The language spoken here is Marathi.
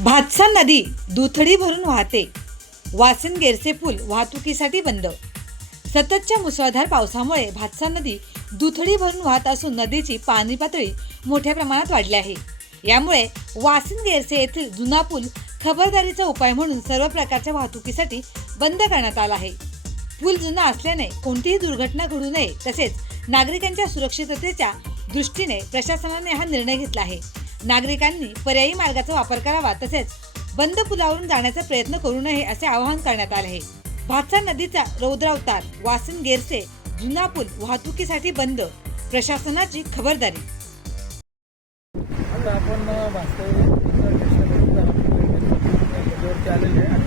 भातसा नदी दुथडी भरून वाहते. वासिन गेरसे पूल वाहतुकीसाठी बंद. सततच्या मुसळधार पावसामुळे भातसा नदी दुथडी भरून वाहत असून नदीची पाणी पातळी मोठ्या प्रमाणात वाढली आहे. यामुळे वासिन गेरसे येथील जुना पूल खबरदारीचा उपाय म्हणून सर्व प्रकारच्या वाहतुकीसाठी बंद करण्यात आला आहे. पूल जुना असल्याने कोणतीही दुर्घटना घडू नये तसेच नागरिकांच्या सुरक्षिततेच्या दृष्टीने प्रशासनाने हा निर्णय घेतला आहे. नागरिकांनी पर्यायी मार्गाचा वापर करावा तसेच बंद पुलावरून जाण्याचा प्रयत्न करू नये असे आवाहन करण्यात आले आहे. भातसा नदीचा रौद्रावतार वासिन गेरसे जुना पूल वाहतुकीसाठी बंद, प्रशासनाची खबरदारी. आता आपण भातसा आलेले आहे आणि